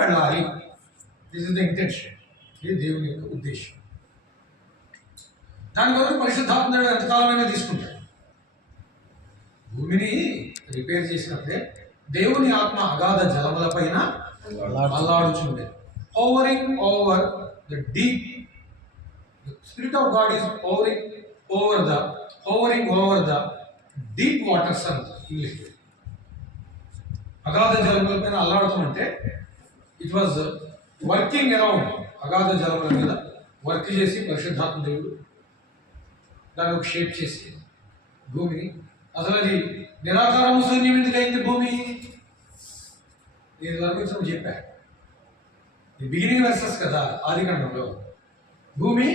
వెళ్ళాలి. This is the intention. ఇది దేవుని యొక్క ఉద్దేశం. దాని కొరకు పరిశుద్ధాత్ముడు ఎంతకాలమైనా తీసుకుంటాడు. భూమిని రిపేర్ చేసినప్పుడే దేవుని ఆత్మ అగాధ జలముల పైన అల్లాడుచుండే. Hovering over the deep. The Spirit of God is hovering over the deep waters అని ఇంగ్లీష్. అగాధ జలముల పైన అల్లాడుతుంటే ఇట్ వాజ్ వర్కింగ్ అరౌండ్. అగాధ జలముల మీద వర్క్ చేసి పరిశుద్ధాత్మ దేవుడు దాన్ని ఒక షేప్ చేసి భూమిని. అసలు అది నిరాకారం శూన్యం ఎందుకు అయింది భూమి? నేను వరకు చెప్పా. ఈ బిగినింగ్ వర్సెస్ కదా ఆదికాండంలో. భూమి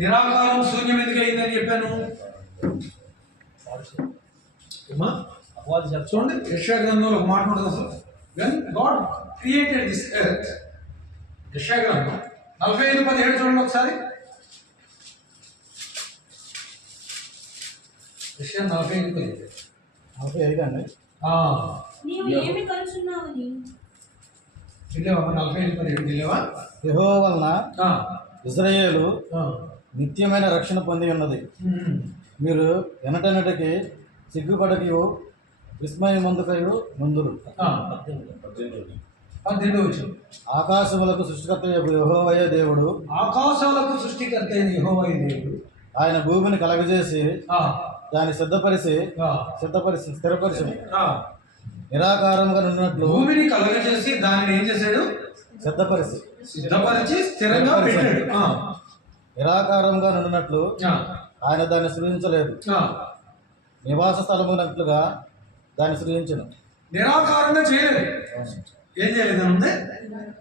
నిరాకారం శూన్యం ఎందుకు అయిందని చెప్పాను. చూడండి, యెషయా గ్రంథంలో ఒక మాట ఉంటుంది. అసలు when God created this earth, యెషయా గ్రంథం 45:17 చూడండి ఒకసారి. యెషయా 45:17 అండి. నీవు ఏమి కలుచున్నావని 45:17 యెహోవా వలన ఇశ్రాయేలు నిత్యమైన రక్షణ పొంది ఉన్నది. మీరు ఎనటెన్నటికి సిగ్గుపడకయు విస్మయమందుకయు ముందురు. 18 ఆకాశములకు సృష్టికర్త యెహోవాయే దేవుడు. ఆకాశాలకు సృష్టికర్త అయిన యెహోవాయే దేవుడు. ఆయన భూమిని కలగజేసి దాన్ని స్థిరపరిచి నిరాకారంగా నున్నట్లు. భూమిని కలగజేసి దాన్ని ఏం చేశాడు? సిద్ధపరిచి స్థిరంగా పెట్టాడు. నిరాకారంగా నున్నట్లు ఆయన దాన్ని సృజించలేదు. నివాస స్థలమునట్లుగా దాన్ని సృజించను. నిరాకారంగా చేయలేదు. ఏం చేయలేదు అంటే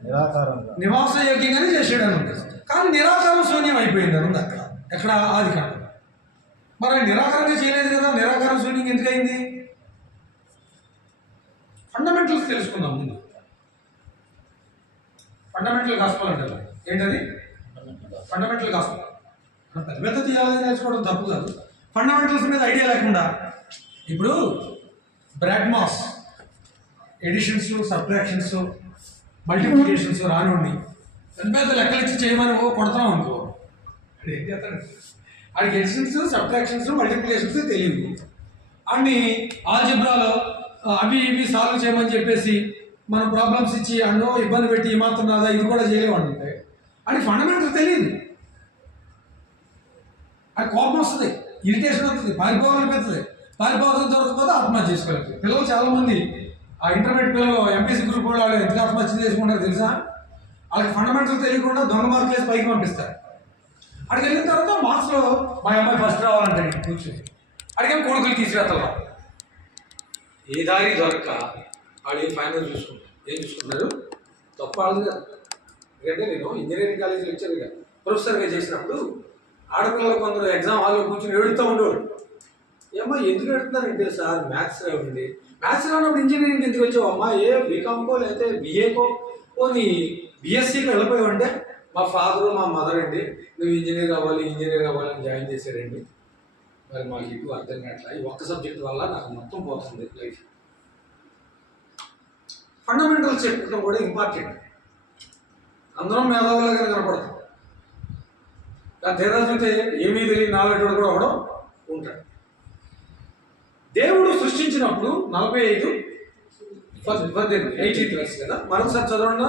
నిరాకారంగా నివాస యోగ్యంగానే చేసాడు అని. కానీ నిరాకారం శూన్యం అయిపోయింది అని అక్కడ. ఎక్కడ? ఆదికాండం. మరి నిరాకారంగా చేయలేదు కదా, నిరాకారం శూన్యం ఎందుకు అయింది? ఫండమెంటల్స్ తెలుసుకుందాం ముందు. ఫండమెంటల్ గాస్పల్ అంటారు. ఏంటది? Fundamental gospel. పెద్ద పెద్ద థియాలజీ నేర్చుకోవడం తప్పు కాదు. ఫండమెంటల్స్ మీద ఐడియా లేకుండా ఇప్పుడు బ్రాడ్మాస్ ఎడిషన్స్, సబ్ట్రాక్షన్స్, మల్టిప్లికేషన్స్ రానివ్వండి, పెద్ద పెద్ద లెక్కలు ఇచ్చి చేయమని కొడతాం అనుకో, అది ఏం చేస్తాడు? వాడికి ఎడిషన్స్, సబ్ట్రాక్షన్స్, మల్టిప్లికేషన్స్ తెలియదు. అన్ని ఆల్జిబ్రాలో అవి ఇవి సాల్వ్ చేయమని చెప్పేసి మనం ప్రాబ్లమ్స్ ఇచ్చి అన్నో ఇబ్బంది పెట్టి ఈ మాత్రం రాదా ఇది కూడా చేయలేమంటే అది ఫండమెంటల్ తెలియదు. అది కోపం వస్తుంది, ఇరిటేషన్ వస్తుంది, పారిపోవాలనిపిస్తుంది. పారిపోవడం దొరకకపోతే ఆత్మహత్య చేసుకోవాలి. పిల్లలు చాలామంది ఆ ఇంటర్మీడియట్ పిల్లలు ఎంపీసీ గ్రూప్ వాళ్ళు ఎంత ఆత్మహత్య చేసుకుంటారు తెలుసా? వాళ్ళకి ఫండమెంటల్ తెలియకుండా దొంగ మార్కులు వేసి పైకి పంపిస్తారు. అక్కడికి వెళ్ళిన తర్వాత మార్క్స్లో మా అమ్మాయి ఫస్ట్ రావాలంటే కూర్చొని అడిగాం కొడుకులు తీసుకెళ్తారు. ఏ దారి దొరక వాళ్ళు ఫైనల్ చూసుకుంటారు. ఏం చూసుకుంటారు? తప్ప వాళ్ళది కదా. ఎందుకంటే నేను ఇంజనీరింగ్ కాలేజ్ లెక్చర్గా ప్రొఫెసర్గా చేసినప్పుడు ఆడపిల్లలు కొందరు ఎగ్జామ్ హాల్లో కూర్చొని ఏడుతూ ఉండేవాడు. ఏమ్మా ఎందుకు ఏడుతున్నారంటే, సార్ మ్యాథ్స్ రావండి. మ్యాథ్స్ రానప్పుడు ఇంజనీరింగ్ ఎందుకు వచ్చావు అమ్మా? బీకామ్కో లేకపోతే బీఏకో నీ బీఎస్సీకి వెళ్ళిపోయావంటే మా ఫాదరు మా మదర్ అండి నువ్వు ఇంజనీర్ అవ్వాలి అని జాయిన్ చేశారండి. మరి మాకు ఇప్పుడు అర్థం కావట్లా. ఈ ఒక్క సబ్జెక్ట్ వల్ల నాకు మొత్తం పోతుంది లైఫ్. ఫండమెంటల్స్ చెప్పుకోవడం కూడా ఇంపార్టెంట్. అందరం మేధావులుగా కనపడతాం. కానీ తేడా చూస్తే ఏమీ తెలియని నాలెడ్జ్ కూడా అవడం ఉంటాడు. దేవుడు సృష్టించినప్పుడు 45:18 వర్స్ కదా. మరొకసారి చదవండి.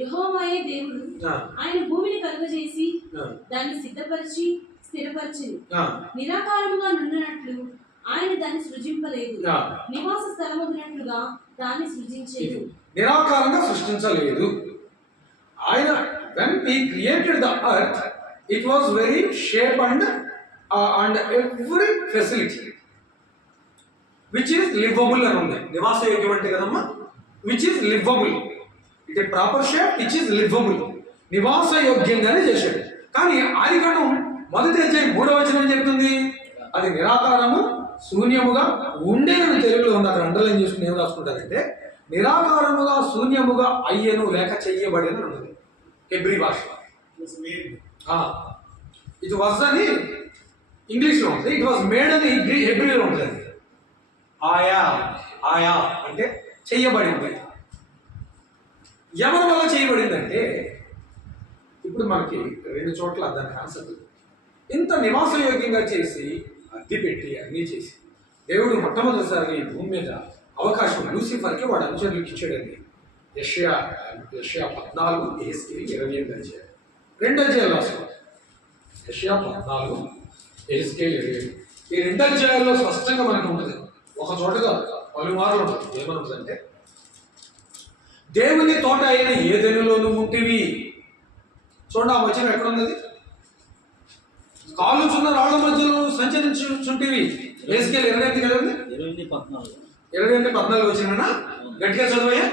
యెహోవాయే దేవుడు ఆయన భూమిని కలుగజేసి దాన్ని సిద్ధపరిచి స్థిరపరిచింది. నిరాకారముగా నున్నట్లు ఆయన దాన్ని సృజింపలేదు. నివాస స్థలమగినట్లుగా దాన్ని సృజించేది. నిరాకారంగా సృష్టించలేదు ఆయన. when he created the earth it was very shape and every facility which is livable అని ఉంది. నివాస యోగ్యం అంటే కదమ్మా, which is livable. it a proper shape which is livable. నివాస యోగ్యంగానే చేశాడు. కానీ ఆదికాండం 1:3 చెప్తుంది అది నిరాకారము శూన్యముగా ఉండేనని తెలుగులో ఉంది. అక్కడ అండర్లైన్ చేసుకుని ఏం రాసుకుంటారంటే నిరాకారముగా శూన్యముగా అయ్యను లేక చెయ్యబడిన ఉన్నది హెబ్రీ భాష. ఇది వాజ్ అని ఇంగ్లీష్లో ఉంటుంది, ఇట్ వాజ్ మేడ్ అని హెబ్రీలో ఉంటుంది. ఆయా అంటే చెయ్యబడింది. ఎవరి వల్ల చేయబడిందంటే ఇప్పుడు మనకి 2 చోట్ల దానికి ఆన్సర్ ఇంత నివాసయోగ్యంగా చేసి అద్దె పెట్టి అన్నీ చేసి దేవుడు మొట్టమొదటిసారిగా ఈ భూమి మీద అవకాశం లూసిఫర్కి వాడు అనుచరులకు ఇచ్చాడండి. యెషయా 14 యెహెజ్కేలు 28 అధ్యాయం 2 అధ్యాయాలు రాసుకో. యెషయా 14 యెహెజ్కేలు 28 ఈ 2 అధ్యాయాల్లో స్పష్టంగా మనకు ఉంటుంది. ఒక చోటగా పలుమార్లు ఉంటుంది. ఏమనుంటుందంటే దేవుని తోట అయిన ఏదెనులోనూ ఉంటివి. చూడండి ఆ వచనం ఎక్కడ ఉన్నది? కాలుచున్న రాళ్ల మధ్యలో సంచరించుంటివి. యెహెజ్కేలు 28 కదా, 28:14 28-14 వచ్చిన గట్టిగా చదవయ్యా.